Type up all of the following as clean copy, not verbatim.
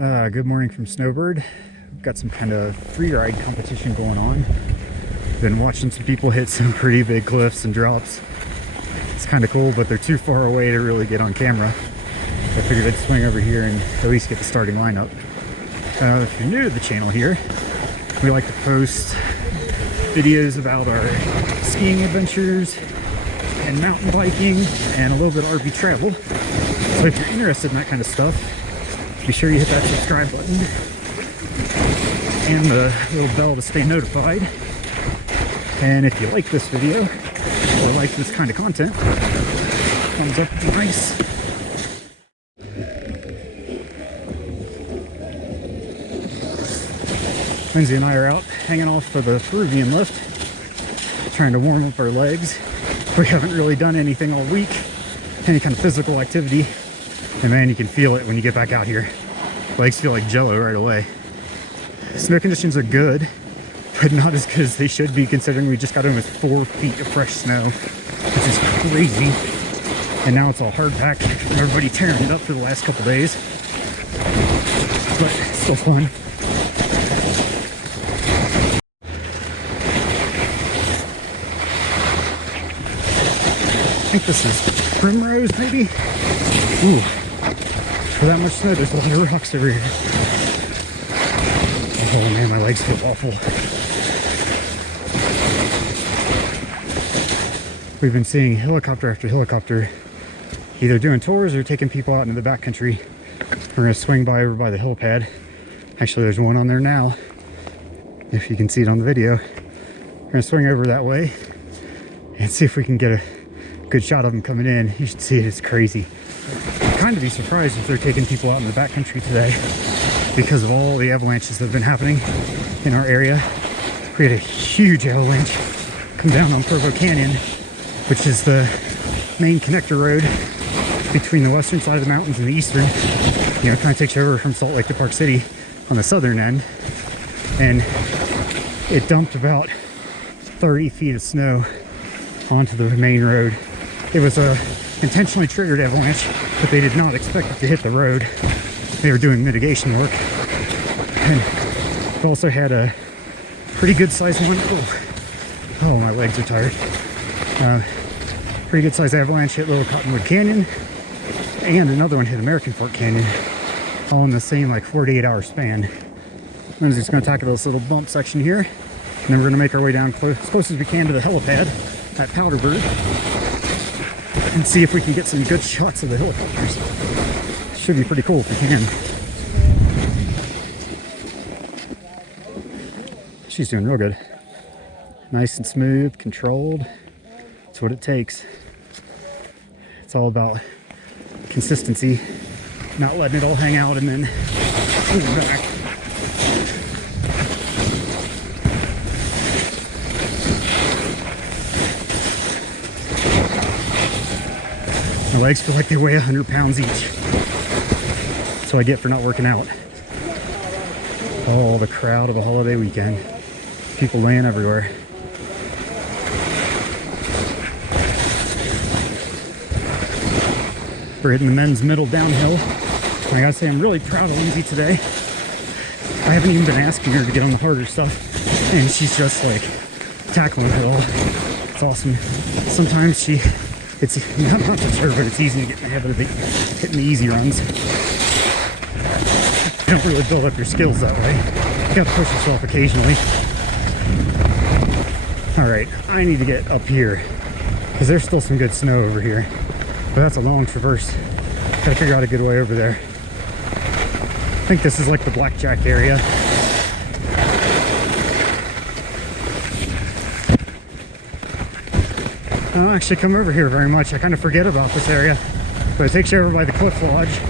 Good morning from Snowbird. We've got some kind of free ride competition going on. Been watching some people hit some pretty big cliffs and drops. It's kind of cool, but they're too far away to really get on camera. I figured I'd swing over here and at least get the starting lineup. If you're new to the channel here, we like to post videos about our skiing adventures and mountain biking and a little bit of RV travel. So if you're interested in that kind of stuff, be sure you hit that subscribe button and the little bell to stay notified. And if you like this video or like this kind of content, thumbs up would be nice. Lindsey and I are out hanging off for the Peruvian lift, trying to warm up our legs. We haven't really done anything all week, any kind of physical activity, and man, you can feel it when you get back out here. Legs feel like jello right away. Snow conditions are good, but not as good as they should be, considering we just got in with 4 feet of fresh snow, which is crazy. And now it's all hard packed, and everybody tearing it up for the last couple days, but it's still fun. I think this is Primrose, maybe? Ooh, for that much snow, there's a lot of rocks over here. Oh man, my legs feel awful. We've been seeing helicopter after helicopter, either doing tours or taking people out into the backcountry. We're gonna swing by over by the helipad. Actually, there's one on there now, if you can see it on the video. We're gonna swing over that way and see if we can get a good shot of them coming in. You should see it, it's crazy. I'd kind of be surprised if they're taking people out in the backcountry today because of all the avalanches that have been happening in our area. We had a huge avalanche come down on Provo Canyon, which is the main connector road between the western side of the mountains and the eastern. You know, it kind of takes you over from Salt Lake to Park City on the southern end. And it dumped about 30 feet of snow onto the main road. It was a intentionally triggered avalanche, but they did not expect it to hit the road. They were doing mitigation work. And we've also had a pretty good sized one. Oh, my legs are tired. Pretty good sized avalanche hit Little Cottonwood Canyon, and another one hit American Fork Canyon, all in the same like 48-hour span. I'm just gonna tackle this little bump section here, and then we're gonna make our way down as close as we can to the helipad at Powderbird and see if we can get some good shots of the helicopters. Should be pretty cool if we can. She's doing real good. Nice and smooth, controlled. That's what it takes. It's all about consistency, not letting it all hang out and then moving back. My legs feel like they weigh 100 pounds each. That's what I get for not working out. Oh, the crowd of a holiday weekend. People laying everywhere. We're hitting the men's middle downhill. I gotta say, I'm really proud of Lindsey today. I haven't even been asking her to get on the harder stuff, and she's just like tackling it all. It's awesome. Sometimes it's not just her, but it's easy to get in the habit of hitting the easy runs. You don't really build up your skills that way. You gotta push yourself occasionally. All right, I need to get up here because there's still some good snow over here, but that's a long traverse. Gotta figure out a good way over there. I think this is like the Blackjack area. I don't actually come over here very much. I kind of forget about this area, but it takes you over by the Cliff Lodge,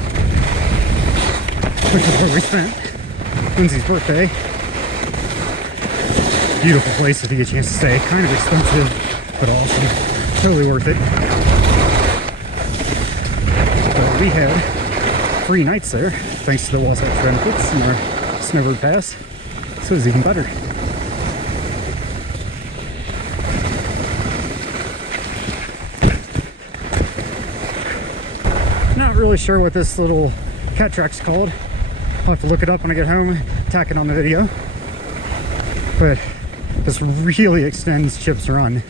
which is where we spent Lindsey's birthday. Beautiful place if you get a chance to stay. Kind of expensive, but awesome. Totally worth it. But we had 3 nights there, thanks to the Wasatch benefits and our Snowbird pass, so it was even better. Not really sure what this little cat track's called. I'll have to look it up when I get home, tack it on the video. But this really extends Chip's Run.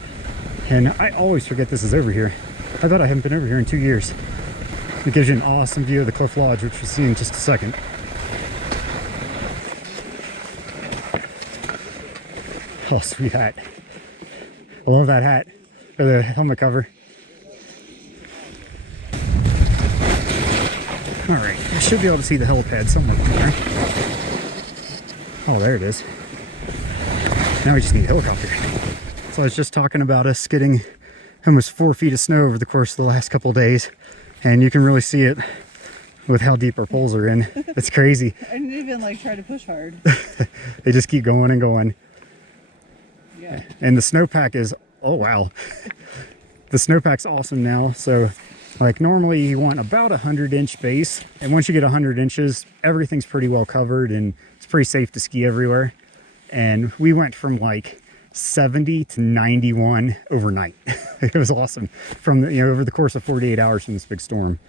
And I always forget this is over here. I bet I haven't been over here in 2 years. It gives you an awesome view of the Cliff Lodge, which we'll see in just a second. Oh, sweet hat. I love that hat, or the helmet cover. All right, I should be able to see the helipad somewhere there. Oh, there it is. Now we just need a helicopter. So I was just talking about us getting almost 4 feet of snow over the course of the last couple of days, and you can really see it with how deep our poles are in. It's crazy. I didn't even like try to push hard. They just keep going and going. Yeah. And the snowpack is, oh wow. The snowpack's awesome now. So like normally you want about 100-inch base, and once you get 100 inches, everything's pretty well covered and it's pretty safe to ski everywhere. And we went from like 70 to 91 overnight. It was awesome from the, over the course of 48 hours from this big storm.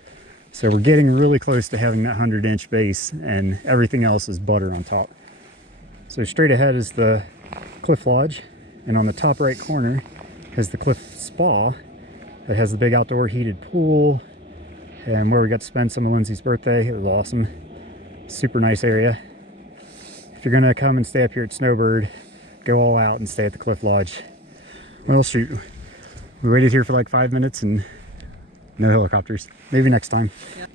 So we're getting really close to having that 100-inch base, and everything else is butter on top. So straight ahead is the Cliff Lodge, and on the top right corner is the Cliff Spa that has the big outdoor heated pool, and where we got to spend some of Lindsey's birthday. It was awesome. Super nice area. If you're gonna come and stay up here at Snowbird, go all out and stay at the Cliff Lodge. Well, shoot, we waited here for like 5 minutes and no helicopters. Maybe next time. Yeah.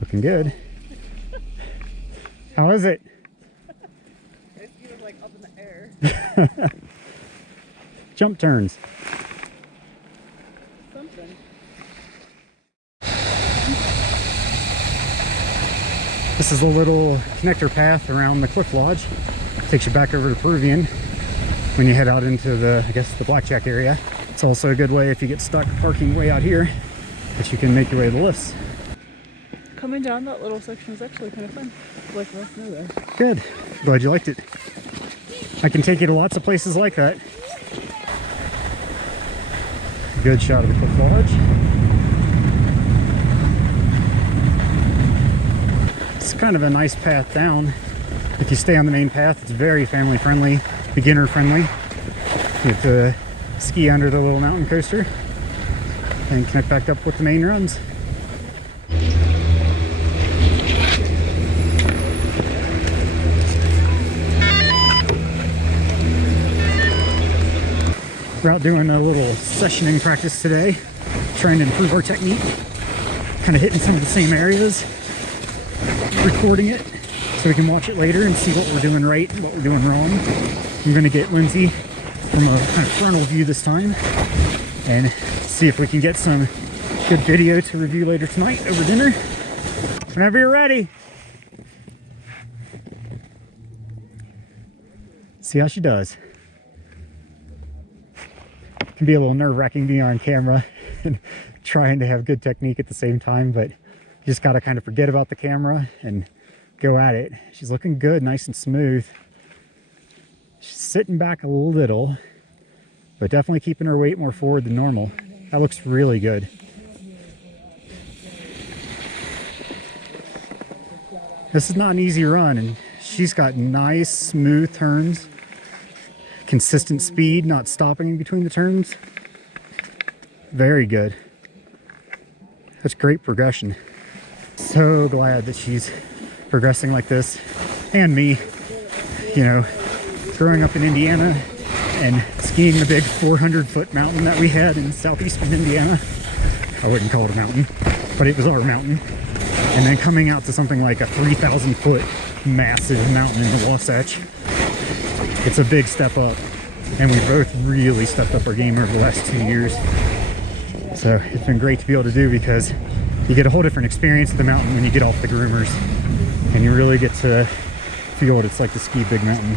Looking good. How is it? It was like up in the air. Jump turns. Something. This is a little connector path around the Cliff Lodge. Takes you back over to Peruvian when you head out into the, I guess, the Blackjack area. It's also a good way if you get stuck parking way out here that you can make your way to the lifts. Coming down that little section was actually kind of fun. Like no snow there. Good. Glad you liked it. I can take you to lots of places like that. Good shot of the Cliff Lodge. It's kind of a nice path down. If you stay on the main path, it's very family friendly, beginner friendly. You have to ski under the little mountain coaster and connect back up with the main runs. We're out doing a little sessioning practice today, trying to improve our technique, kind of hitting some of the same areas, recording it so we can watch it later and see what we're doing right and what we're doing wrong. I'm going to get Lindsey from a kind of frontal view this time and see if we can get some good video to review later tonight over dinner. Whenever you're ready. See how she does. It can be a little nerve-wracking being on camera and trying to have good technique at the same time, but you just got to kind of forget about the camera and go at it. She's looking good, nice and smooth. She's sitting back a little, but definitely keeping her weight more forward than normal. That looks really good. This is not an easy run, and she's got nice, smooth turns. Consistent speed, not stopping in between the turns. Very good. That's great progression. So glad that she's progressing like this. And me, you know, growing up in Indiana and skiing the big 400-foot mountain that we had in southeastern Indiana. I wouldn't call it a mountain, but it was our mountain. And then coming out to something like a 3,000-foot massive mountain in the Wasatch. It's a big step up, and we both really stepped up our game over the last 2 years. So it's been great to be able to do, because you get a whole different experience of the mountain when you get off the groomers, and you really get to feel what it's like to ski big mountain.